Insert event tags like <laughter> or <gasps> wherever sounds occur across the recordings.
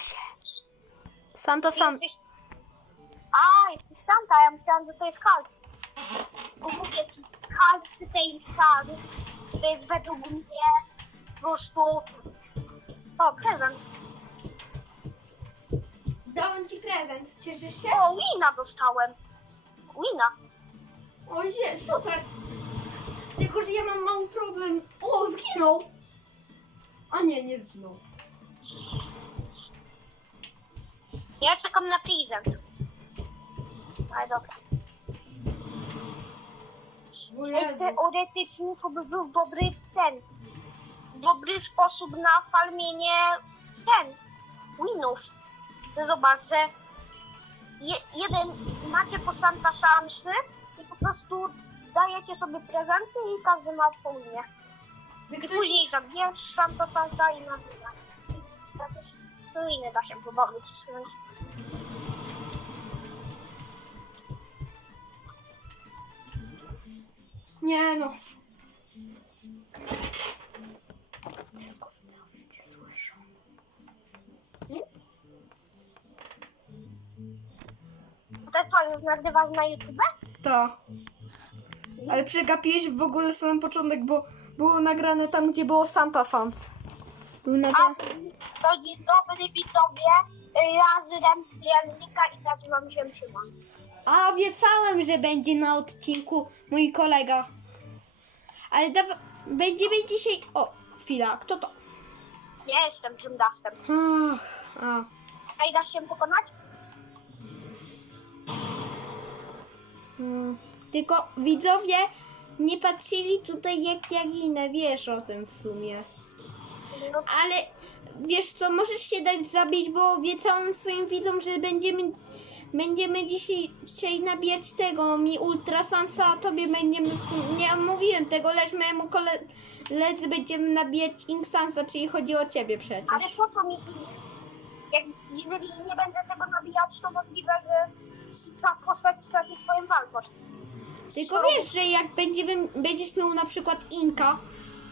się. Santa San... Jesteś... A, jesteś Santa, ja myślałam, że to jest Hulk. Bo mówię ci, Hulk tej sali to jest według mnie po prostu... O, prezent. Dałem ci prezent, cieszysz się? O, Wina dostałem. Wina. O, nie, super. Tylko, że ja mam mały problem. O, zginął. A nie, nie zginął. Ja czekam na prezent. Ale dobra. O Ej, Jezu. teoretycznie to by był dobry ten. Dobry sposób na farmienie ten. Winów. Zobacz, że je, jeden macie po Santa Sansy i po prostu dajecie sobie prezenty i każdy ma po imię. Ktoś... Później zabierz Santa Sansa i na winę. Jakieś ruiny da się próbować wycisnąć. Nie no. Tylko widzowie cię słyszą. To co, już nagrywasz na YouTube? To. Ale przegapiłeś w ogóle sam początek, bo było nagrane tam, gdzie było Santa Sans. Był A, nagrane... to dzień dobry widzowie. Ja nazywam Janika i nazywam się Szymon. A obiecałem, że będzie na odcinku mój kolega. Ale dawa... będziemy dzisiaj... O, chwila, kto to? Ja jestem tym Dustem. Ach, a. I dasz się pokonać? Hmm. Tylko widzowie nie patrzyli tutaj jak Jaginę, wiesz o tym w sumie. No, Ale wiesz co, możesz się dać zabić, bo obiecałem swoim widzom, że będziemy, będziemy dzisiaj, dzisiaj nabijać tego, mi Ultrasansa, a tobie będziemy, nie mówiłem tego, lecz mojemu koledze będziemy nabijać Inksansa, czyli chodzi o ciebie przecież. ale po co mi jak jeżeli nie będę tego nabijać, to możliwe, że ta postać straci swoją walkę. Tylko wiesz, że jak będziemy, będziesz miał na przykład Inka,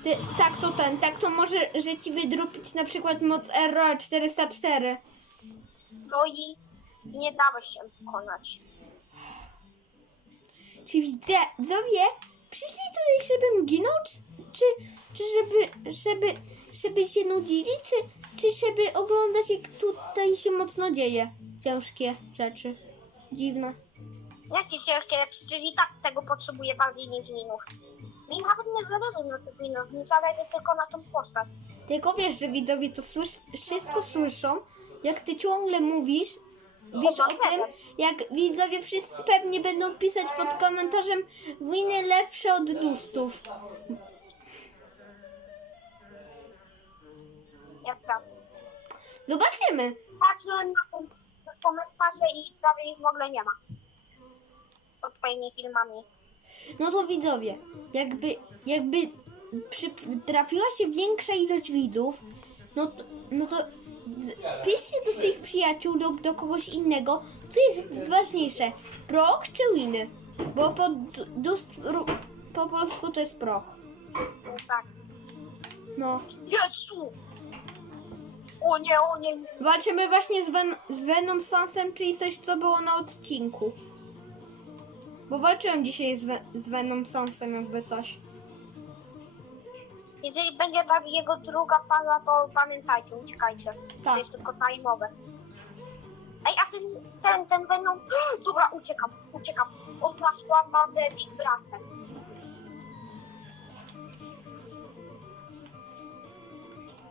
ty, tak to ten, tak to może, że ci wydrupić na przykład moc Error 404. No i nie dałeś się pokonać. Czy widzowie przyszli tutaj, żebym ginął, czy, czy, czy żeby, żeby, żeby się nudzili, czy, czy żeby oglądać jak tutaj się mocno dzieje ciężkie rzeczy, dziwne. Jakie ciężkie, przecież i tak tego potrzebuję bardziej niż winów. Mi nawet nie zależy na tych winach, mi zależy tylko na tą postać. Tylko wiesz, że widzowie to słysz, wszystko słyszą, jak ty ciągle mówisz, wiesz o tym, jak widzowie wszyscy pewnie będą pisać pod komentarzem winy lepsze od dustów. Jak tam. Zobaczymy. Patrzyłem na kom- na komentarze i prawie ich w ogóle nie ma. Pod twoimi filmami. No to widzowie, jakby, jakby przy, trafiła się większa ilość widzów, no to, no to piszcie do swoich przyjaciół lub do kogoś innego, co jest ważniejsze, proch czy winy? Bo po, ru- po polsku to jest proch. No tak. No. Jezu! O nie, o nie. Walczymy właśnie z, Ven z Venom Sansem, czyli coś, co było na odcinku. Bo walczyłem dzisiaj z, Ve z Venom Sansem, jakby coś. Jeżeli będzie ta jego druga faza, to pamiętajcie, uciekajcie. Tak. To jest tylko time'owe. Ej, a ten, ten, ten Venom... <gasps> Dobra, uciekam, uciekam. On ma słaba Big Brasem.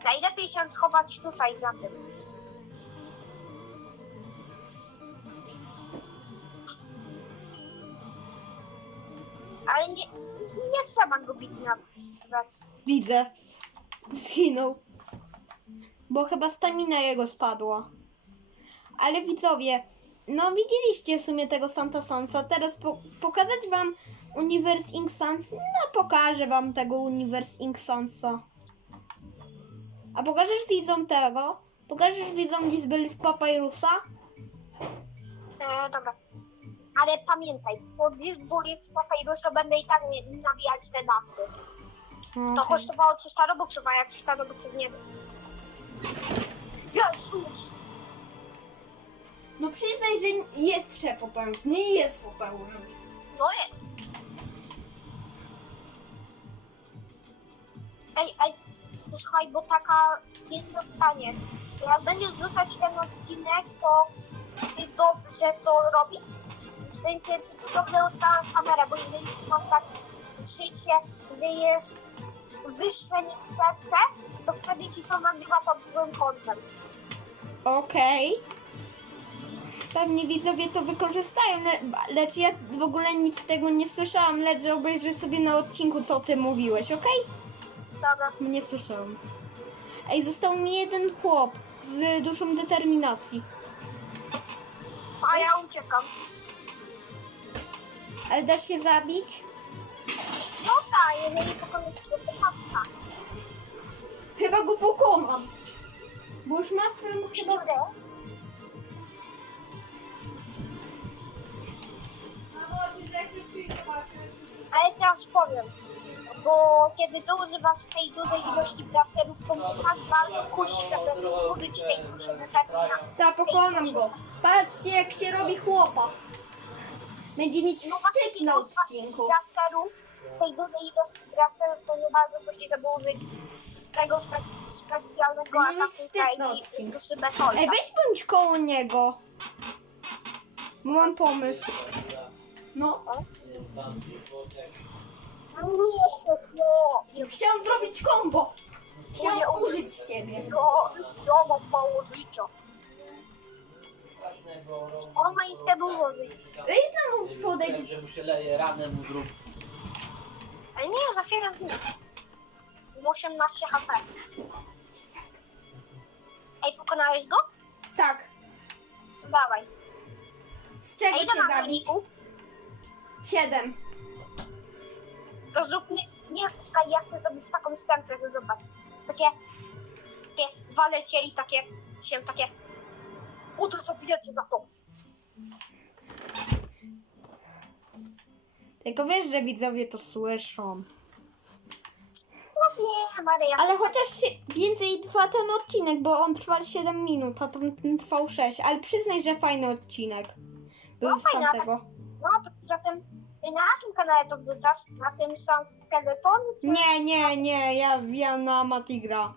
Najlepiej się schować tutaj za tym. Ale nie, nie trzeba go bić na Widzę. Zginął. Bo chyba stamina jego spadła. Ale widzowie, no widzieliście w sumie tego Santa Sansa. Teraz po pokazać wam Universe Ink Sans. No pokażę wam tego Universe Ink Sansa. A pokażesz widzom tego? Pokażesz widzom Lisbel w Papyrusa? E, dobra. Ale pamiętaj, po Disbury w Papyrusu będę i tak nabijać te nasty. To kosztowało 300 robuxów, a jak 300 robuxów nie wiem. Jezus! przyznaj, że jest przepotężny, jest potężny. No jest. Ej, ej, słuchaj, bo taka jedno pytanie. Jak będziesz wrzucać ten odcinek, to ty dobrze to robić? W sensie, czy ty dobrze ustawiasz kamerę, bo jeżeli masz tak życie, że jest wyższe niż serce, to wtedy ci to nagrywa pod złym kątem. Okej. Pewnie widzowie to wykorzystają, le lecz ja w ogóle nic z tego nie słyszałam, lecz obejrzę sobie na odcinku, co ty mówiłeś, okej? Dobra. Nie słyszałam. Ej, został mi jeden chłop z duszą determinacji. A ja uciekam. Ale dasz się zabić? Tak, jeżeli pokonasz to tak. Chyba go pokonam. Bo już ma swoją chyba... Dobra. Ale teraz powiem, bo kiedy ty używasz tej dużej ilości blasterów, to tak bardzo kusi, żeby użyć tej dużej determinacji. Ta, pokonam go. Patrzcie, jak się robi chłopa. Będzie mieć wstyki na odcinku. blasterów, tej dużej ilości blasterów, to nie bardzo żeby użyć tego Będzie mieć ataku wstyd betolta. Ej, weź bądź koło niego. Bo mam pomysł. No. Nie, no, Chciałam zrobić kombo. Chciałam Nie, użyć ciebie. no, no, mam mało życia. On ma jeszcze dużo życia. Weź znowu podejdź. że mu się leje, ranę mu zrób. Ale nie, za chwilę zginę. Mam 18 HP. Ej, pokonałeś go? Tak. Dawaj. Z czego Ej, cię ma zabić? wyników? Siedem. To zróbmy... Nie, czekaj, ja chcę zrobić taką scenkę, że zobacz. Takie... Takie walecie i takie... się takie... Uto zabijecie za to. Tylko wiesz, że widzowie to słyszą. No nie, Maryja. Ale chociaż się więcej trwa ten odcinek, bo on trwa 7 minut, a ten trwał 6. Ale przyznaj, że fajny odcinek. Był No, z fajny, ale- tamtego. No, to zatem... Na jakim kanale to wrzucasz? Na tym sam skeleton? Czy... Nie, nie, nie, ja wbijam na Matigra.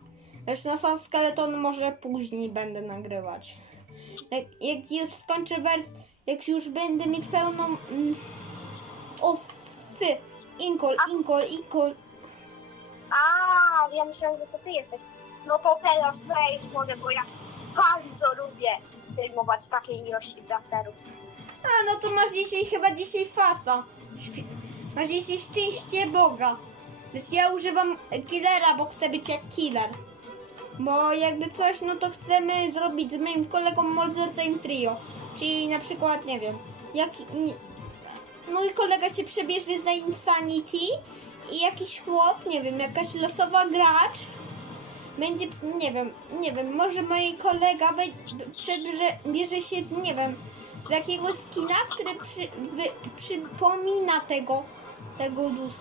Na sam skeleton może później będę nagrywać. Jak, jak już skończę wers, jak już będę mieć pełną... Mm, o, fy, inkol, inkol, inkol. A, ja myślałam, że to ty jesteś. No to teraz tutaj mogę, bo ja bardzo lubię filmować takiej ilości blasterów. A, no to masz dzisiaj chyba dzisiaj fata. Masz dzisiaj szczęście Boga. Więc ja używam killera, bo chcę być jak killer. Bo jakby coś, no to chcemy zrobić z moim kolegą Molder Time Trio. Czyli na przykład, nie wiem, jak nie, mój kolega się przebierze za Insanity i jakiś chłop, nie wiem, jakaś losowa gracz będzie, nie wiem, nie wiem, może mój kolega be- przebierze bierze się, nie wiem, z jakiegoś skina, który przy, wy, przypomina tego, tego, dus,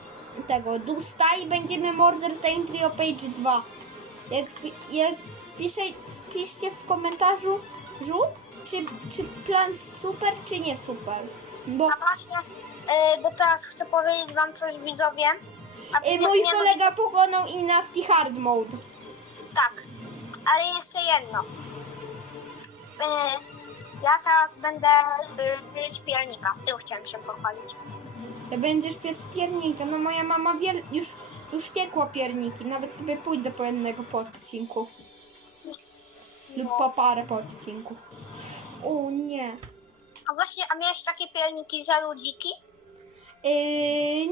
tego Dusta i będziemy Murder Time Trio Page 2. Jak, jak pisze, piszcie w komentarzu, żu, czy, czy plan super, czy nie super. Bo A właśnie, y, bo teraz chcę powiedzieć wam coś widzowie. A y, mój nie kolega pokonał i na Hard Mode. Tak, ale jeszcze jedno. Y, ja teraz będę y, mieć piernika. Tym chciałem się pochwalić. Będziesz piec piernika. No moja mama już, już piekła pierniki. Nawet sobie pójdę po jednego po odcinku. Lub po parę po odcinku. O nie. A właśnie, a miałeś takie pierniki za ludziki? Yy,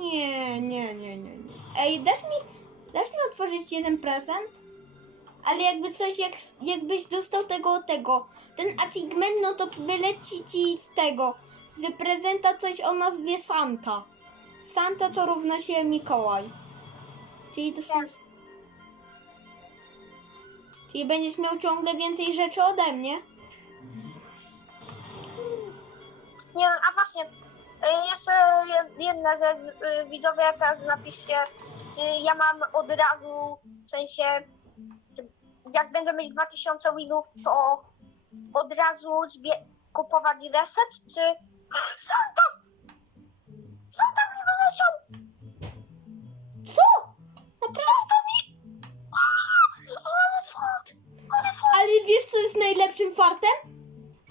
nie, nie, nie, nie, nie. Ej, dasz mi, dasz mi otworzyć jeden prezent? Ale jakby coś, jak, jakbyś dostał tego, tego, ten achievement, no to wyleci ci z tego, z prezenta coś o nazwie Santa. Santa to równa się Mikołaj. Czyli są... Czyli będziesz miał ciągle więcej rzeczy ode mnie? Nie, a właśnie, y, jeszcze jed- jedna rzecz, y, widzowie teraz napiszcie, czy ja mam od razu, w sensie, czy jak będę mieć 2000 winów, to od razu zbie- kupować reset, czy... <laughs> Santa! Santa mi wyleciał! Co? Santa mi... Ale fart! Ale fart! Ale wiesz co jest najlepszym fartem?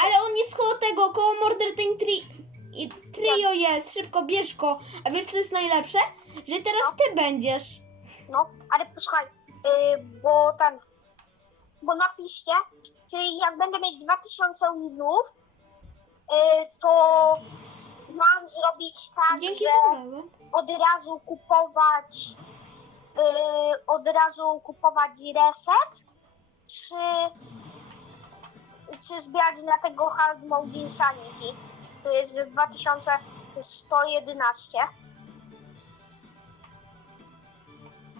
Ale on jest koło tego, koło Murder Ten i Trio jest, szybko bierz go. A wiesz co jest najlepsze? Że teraz No. ty będziesz. No, ale posłuchaj, yy, bo ten... Bo napiszcie, czy jak będę mieć 2000 winów, yy, to mam zrobić tak, Dzięki że... uwagę. od razu kupować yy, od razu kupować reset czy czy zbierać na tego hard mode insanity to jest z 2111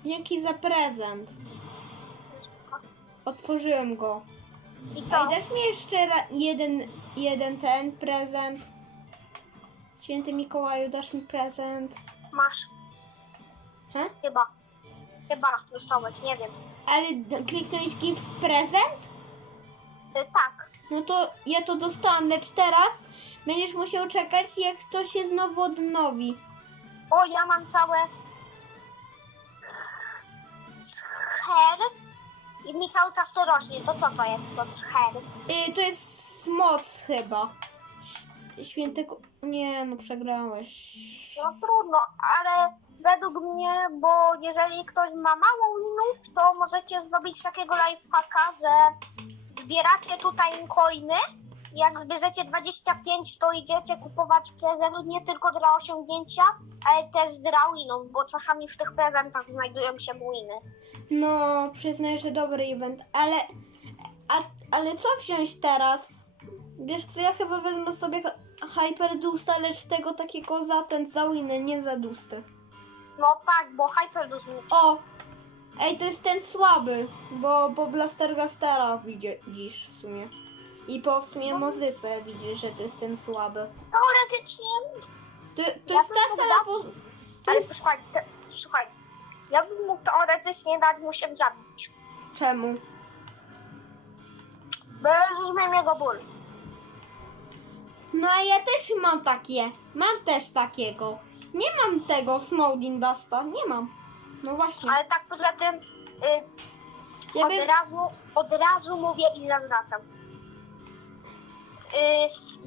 Dzięki za prezent. Otworzyłem go. i co? i dasz mi jeszcze ra- jeden, jeden ten prezent? Święty Mikołaju, dasz mi prezent? masz He? chyba chyba dostałeś, nie wiem Ale d- kliknąłeś gift prezent? yy, tak No to ja to dostałam, lecz teraz będziesz musiał czekać, jak to się znowu odnowi. o ja mam całe her i mi cały czas to rośnie, to co to jest to her? Y, to jest moc chyba. Ś- Święty... Ko- Nie, no przegrałeś. No trudno, ale według mnie, bo jeżeli ktoś ma mało winów, to możecie zrobić takiego lifehacka, że zbieracie tutaj coiny. Jak zbierzecie 25, to idziecie kupować prezent nie tylko dla osiągnięcia, ale też dla winów, bo czasami w tych prezentach znajdują się winy. No, przyznaję, że dobry event, ale... A, ale co wziąć teraz? Wiesz co, ja chyba wezmę sobie Hyperdusta, lecz tego takiego za ten, za winy, nie za dusty. No tak, bo Hyperdus O! Ej, to jest ten słaby, bo, bo Blaster Blastera widzisz w sumie. I po w sumie muzyce widzisz, że to jest ten słaby. teoretycznie, To, to Ja jest ta sama... dać- Po, to ale jest... słuchaj, te, słuchaj, ja bym mógł teoretycznie dać mu się zabić, Czemu? bo rozumiem jego ból. No a ja też mam takie. Mam też takiego. Nie mam tego Snowdin Dusta. Nie mam. No właśnie. Ale tak poza tym, y, Ja od, bym... razu, od razu mówię i zaznaczam. Y,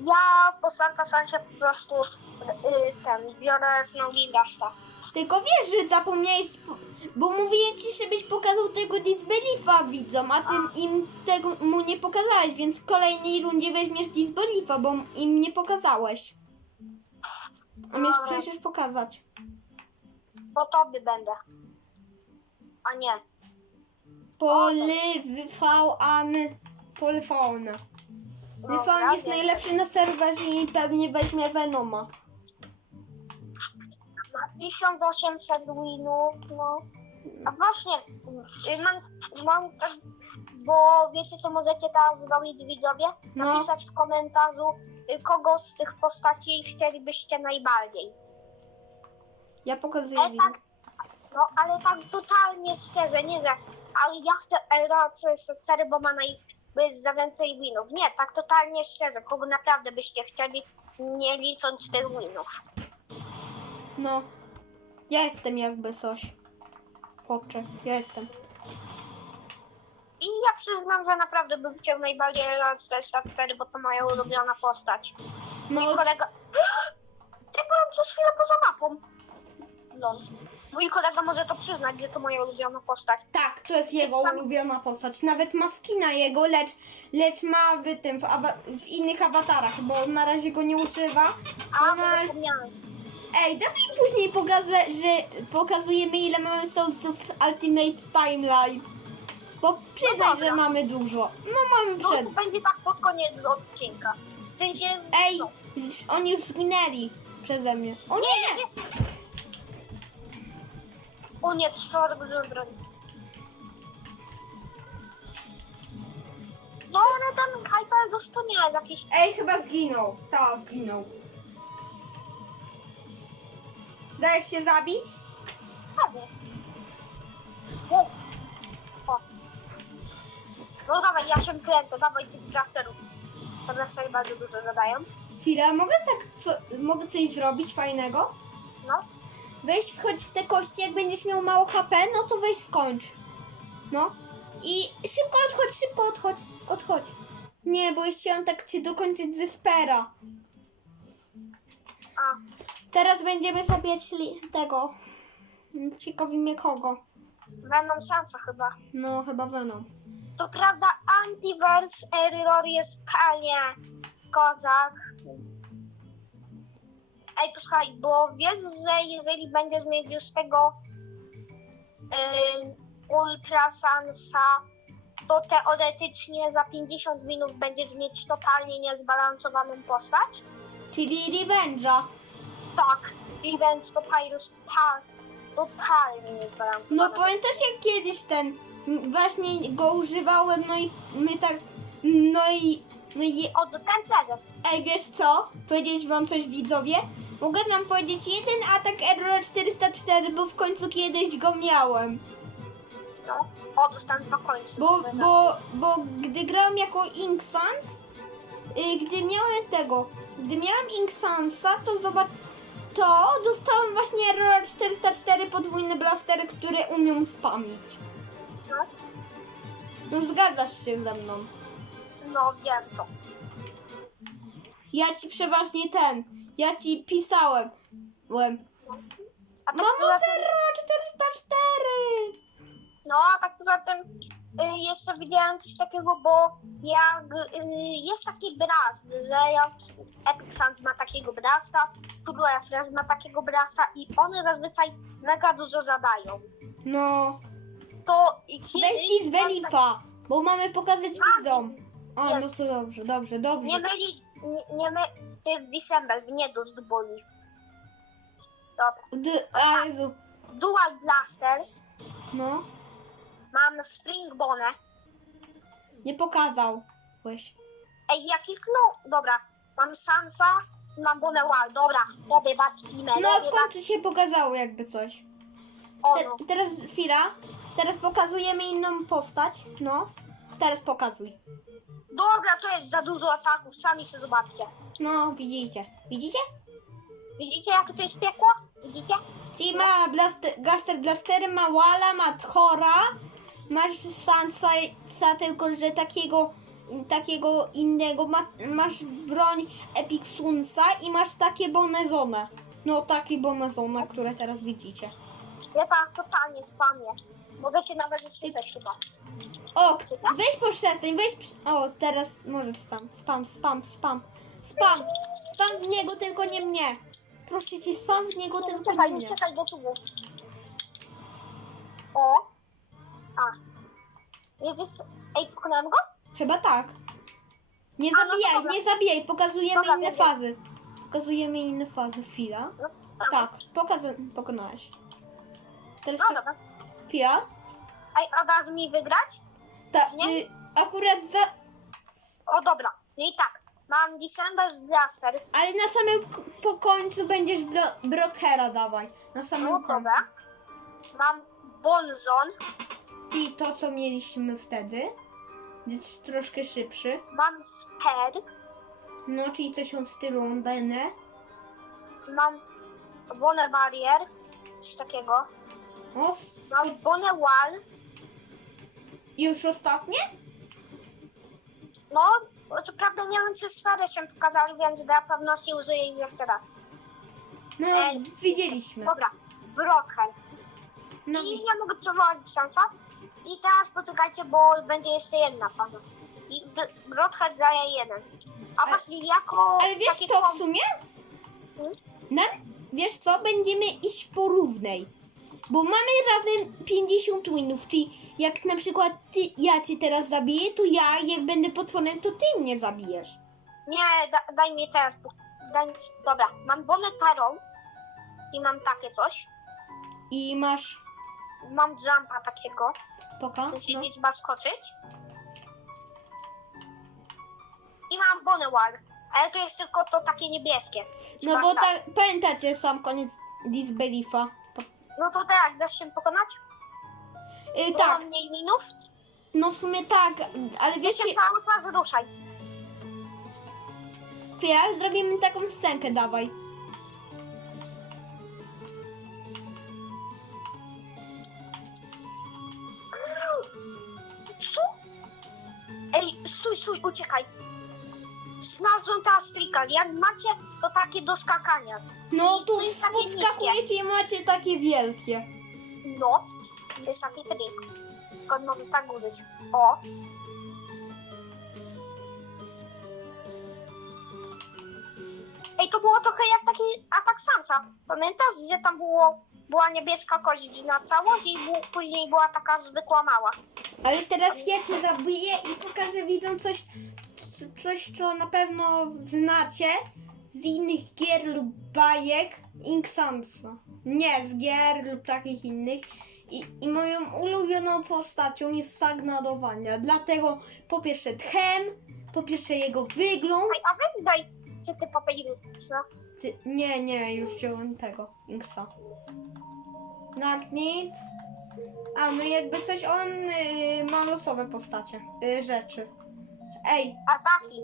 ja po Santa Sansie po prostu y, ten, zbiorę Snowdin Dusta. Tylko wiesz, że zapomniałeś... po- Bo mówiłem ci, żebyś pokazał tego Disbeliefa widzom, a ty im tego mu nie pokazałeś, więc w kolejnej rundzie weźmiesz Disbeliefa, bo im nie pokazałeś. A miałeś przecież pokazać. Po tobie będę. A nie. Polyfan. Polyfon. Dobra, Polyfon jest najlepszy na serwerze i pewnie weźmie Venoma. Ma 1800 winów, no. A właśnie, y, mam, mam tak, bo wiecie co możecie teraz zrobić widzowie? No. Napisać w komentarzu, y, kogo z tych postaci chcielibyście najbardziej. Ja pokazuję Ale wideo. No ale tak totalnie szczerze, nie że, ale ja chcę Era 304, bo ma naj, za więcej winów. Nie, tak totalnie szczerze, kogo naprawdę byście chcieli, nie licząc tych winów. No. Ja jestem jakby coś. Chłopcze, ja jestem. I ja przyznam, że naprawdę bym chciał najbardziej Era 404, bo to moja ulubiona postać. No, Mój kolega... <gasps> Ty byłem przez chwilę poza mapą. No. Mój kolega może to przyznać, że to moja ulubiona postać. tak, to jest jego tam- ulubiona postać. Nawet ma skina jego, lecz, lecz ma w tym, w, awa- w innych awatarach, bo na razie go nie używa. A, No, bo zapomniałem. Ej, dawaj później pokażę, że pokazujemy ile mamy sourców z Ultimate Timeline. Bo przyznaj, No dobra. że mamy dużo. No mamy No przed. to będzie tak pod koniec odcinka. W sensie... Ej, no. oni już zginęli przeze mnie. O nie! Jest. O nie, trzeba go broń. No, ale ten Hyper to nie jest jakiś... Ej, chyba zginął. Ta, zginął. Dajesz się zabić? Prawie. O. O. No dawaj, ja się kręcę, dawaj tych blasterów. Te blastery bardzo dużo zadają. Chwila, mogę tak, co, mogę coś zrobić fajnego? Weź wchodź w te kości, jak będziesz miał mało HP, no to weź skończ. No. I szybko odchodź, szybko odchodź, odchodź. Nie, bo ja chciałam tak cię dokończyć ze spera. A, Teraz będziemy zabijać li- tego. Ciekawi mnie kogo. Venom Sansa chyba. No, chyba Venom. To prawda, Antiverse Error jest totalnie kozak. Ej, posłuchaj, bo wiesz, że jeżeli będziesz mieć już tego ym, Ultra Sansa, to teoretycznie za 50 minut będziesz mieć totalnie niezbalansowaną postać? Czyli Revenge'a. Tak, Revenge Papyrus tak, totalnie niezbalansowana. No pamiętasz jak kiedyś ten, właśnie go używałem, no i my tak, no i, no i, O, to prezes. ej wiesz co? Powiedzieć wam coś widzowie? Mogę wam powiedzieć jeden atak Error 404, bo w końcu kiedyś go miałem. No, o, dostałem dwa końce. Bo, Super. bo, bo gdy grałem jako Ink Sans, y, gdy miałem tego, gdy miałem Ink Sansa, to zobacz, to dostałem właśnie Error 404 podwójne blastery, które umią spamić. No, No zgadzasz się ze mną. no wiem to. Ja ci przeważnie ten, ja ci pisałem. Byłem. A tak Mam poza moc tym, Error 404! no, a tak poza tym y, jeszcze widziałem coś takiego, bo jak y, jest taki brast, że jak Epic Sound ma takiego brasta, Tudor Fresh ma takiego brasta i one zazwyczaj mega dużo zadają. No, To i weź kiedyś... z Belifa, bo mamy pokazać widzom. A, no to dobrze, dobrze, dobrze. Nie myli, nie, nie my, to jest December, nie boli. Dobra. D- a, Jezu. Dual Blaster, No, mam Spring Bonę. nie pokazał. Weź. Ej, jaki no, dobra. Mam Sansa, mam Bonę Wall, dobra. Robię Battimę, No, w końcu się pokazało jakby coś. Bat- Te, ono. teraz chwila. Teraz pokazujemy inną postać. No, teraz pokazuj. Dobra, to jest za dużo ataków, sami się zobaczcie. No, widzicie. Widzicie? Widzicie, jak to jest piekło? Widzicie? Czyli ma blaster, Gaster Blastery, ma Walla, ma Thora, masz Sansa, Sa, tylko że takiego, takiego innego, ma, masz broń Epic Sunsa i masz takie bonezone. No, takie bonezone, które teraz widzicie. Ja tam totalnie spamię. Mogę cię nawet nie słyszeć chyba. O, weź poszczęstaj, weź... przy- O, teraz możesz spam, spam, spam, spam, spam, spam w niego, tylko nie mnie. Proszę cię, spam w niego, Nie tylko czekaj, nie nie mnie. czekaj do tubu. O. A. Jedziesz... Ej, pokonałem go? Chyba tak. Nie A, no zabijaj, dobra. nie zabijaj, pokazujemy Dobra, inne fazy. Pokazujemy inne fazy, chwila. No, Tak, pokaza pokonałeś. Teraz No dobra. chwila. Ej, a dasz mi wygrać? Ta, Nie? y, akurat za... O, dobra. No i tak. Mam December Blaster. Ale na samym k- po końcu będziesz bro, Brothera dawaj. Na samym No końcu. dobra. Mam Bonzon. I to, co mieliśmy wtedy. Jest troszkę szybszy. Mam Sper. No, czyli coś w stylu Bene. Mam Bonę Barrier. Coś takiego. O, Mam Bonę Wall. Już ostatnie? No, co prawda nie wiem, czy sfery się pokazały, więc dla pewności użyję ich jeszcze raz. No, Ej. widzieliśmy. Dobra. Broadhead. No, I nie mogę przywołać książka. I teraz poczekajcie, bo będzie jeszcze jedna faza. I daje jeden. A Ale- właśnie jako... Ale wiesz co w sumie? Hmm? Nam, wiesz co, będziemy iść porównej. Bo mamy razem 50 winów, czyli jak na przykład ty, ja cię teraz zabiję, to ja jak będę potworem, to ty mnie zabijesz. Nie, da, daj mi teraz. Daj, dobra, mam bonę tarą. I mam takie coś. I masz... Mam jumpa takiego. Poka? Musi No. liczba skoczyć. I mam bonę wall. Ale to jest tylko to takie niebieskie. no bo tak. tak, pamiętacie sam koniec Disbeliefa. No to tak, dasz się pokonać? Yy, Bo tak, mniej minów. No w sumie tak, ale Ty wiecie, cały czas ruszaj. chwila, zrobimy taką scenkę, dawaj. Co? Ej, stój, stój, uciekaj. Znalazłem teraz trika. Jak macie, to takie do skakania. No I tu to jest takie podskakujecie i macie takie wielkie. No, to jest taki trik. Tylko może tak użyć. O. Ej, to było trochę jak taki atak samca. Pamiętasz, że tam było, była niebieska kość na całość i bu- później była taka zwykła mała. Ale teraz ja cię zabiję i pokażę widzom coś, coś, co na pewno znacie z innych gier lub bajek Inksansa. Nie, z gier lub takich innych. I, I moją ulubioną postacią jest Sagnadowania. Dlatego po pierwsze tchem, po pierwsze jego wygląd. A weź daj, czy ty powiedział, Ty, nie, nie, już wziąłem tego Inksa. Nagnit. A, no jakby coś on y, ma losowe postacie, y, rzeczy. Ej, Azaki.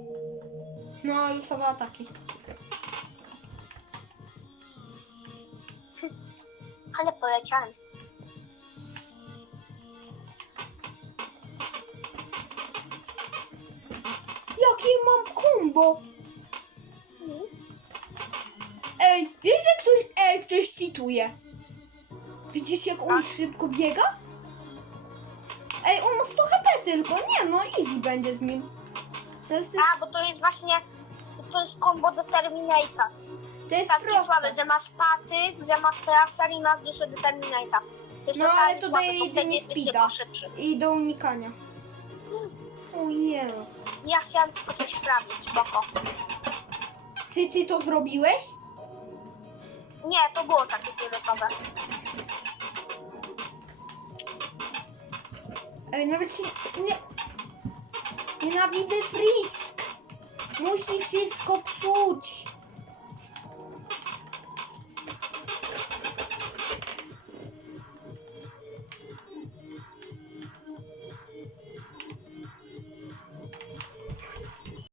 no losowe ataki. Ale poleciałem. Jakie mam kombo! Ej, wiesz, że ktoś, ej, ktoś cheatuje. Widzisz, jak on szybko biega? Ej, on ma 100 HP tylko. Nie, no easy będzie z nim. To jest, A, bo to jest właśnie, to jest combo do Terminator. to jest Takie słabe, że masz paty, że masz plaster i masz duszę do Terminator. Jest No, totalnie ale to słabe, daje bo wtedy jedynie jesteś speeda. tylko szybszy. I do unikania. Ojej. Ja chciałam tylko coś sprawdzić, spoko. Czy ty to zrobiłeś? Nie, to było takie fioletowe. Ale nawet się nie... Nienawidzę frisk. Musi wszystko psuć.